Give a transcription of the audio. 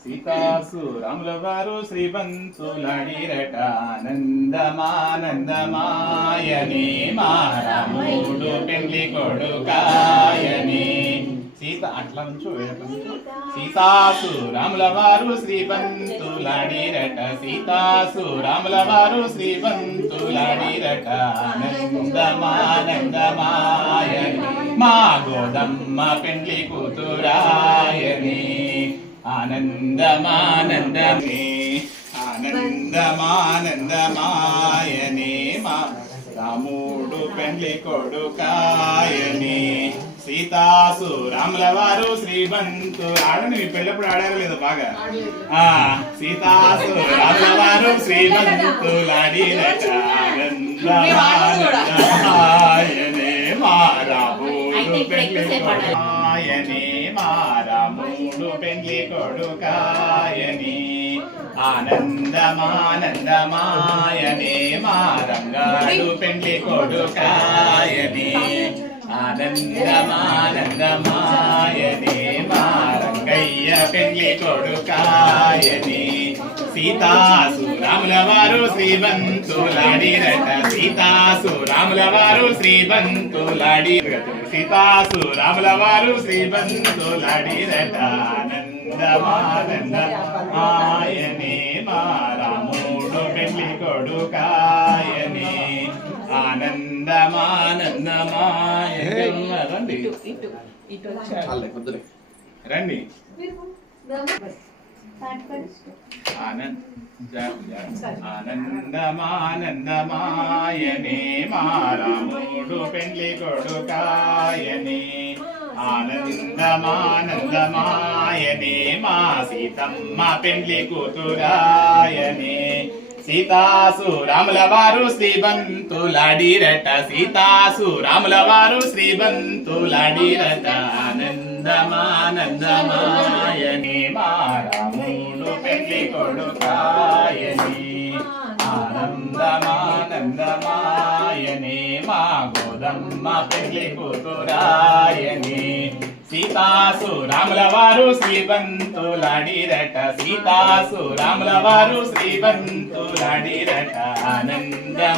సీతాసు రాముల వారు శ్రీవంతులాడిరట ఆనందమానందమాయని మా రాముడు పెండ్లి కొడుకాయని సీత అట్లా నుంచో సీతాసు రాముల వారు శ్రీవంతులాడిరట సీతాసు రాముల వారు శ్రీవంతులాడిరట ఆనందమానందమాయని మా గోదమ్మ పెండ్లి కూతురాయని ఆనందమానందమే ఆనందమానందమాయనే మా రాముడు పెండ్లి కొడుకాయని సీతాసు రాముల వారు శ్రీవంతు ఆడని మీ పెళ్ళప్పుడు ఆడారు లేదు బాగా సీతాసు రాముల వారు శ్రీవంతులాడిరట ఆనందమానందమాయనే మా రాముడు పెండ్లి కొడుకాయని మా రాముడు పెండ్లి కొడుకాయని ఆనందమానందమాయనే మా రంగాడు పెండ్లి కొడుకాయని ఆనందమానందమాయనే మా రంగయ్య పెండ్లి కొడుకాయని సీతాసు రాముల వారు శ్రీవంతులాడిరట సీతాసు రాముల వారు శ్రీవంతులాడిరట సీతాసు రాముల వారు శ్రీవంతులాడిరట ఆనందమానందమాయనే మా రాముడు పెండ్లి కొడుకాయని ఆనందమానందమాయనే రండి రండి ఆనందమానందమాయనే మా రాముడు పెండ్లి కొడుకాయని ఆనందమానందమాయనే మా సీతమ్మ పెండ్లి కూతురాయని సీతాసు రాముల వారు శ్రీవంతులాడిరట సీతాసు రాముల వారు శ్రీవంతులాడిరట ఆనందమానందమాయనే మా రాముడు పెండ్లి కొడుకాయని ఆనందమానందమాయనే మా గోదమ్మ పెండ్లి కూతురాయని సీతాసు రాముల వారు శ్రీవంతులాడిరట సీతాసు రాముల వారు శ్రీవంతులాడిరట ఆనందమానందమాయ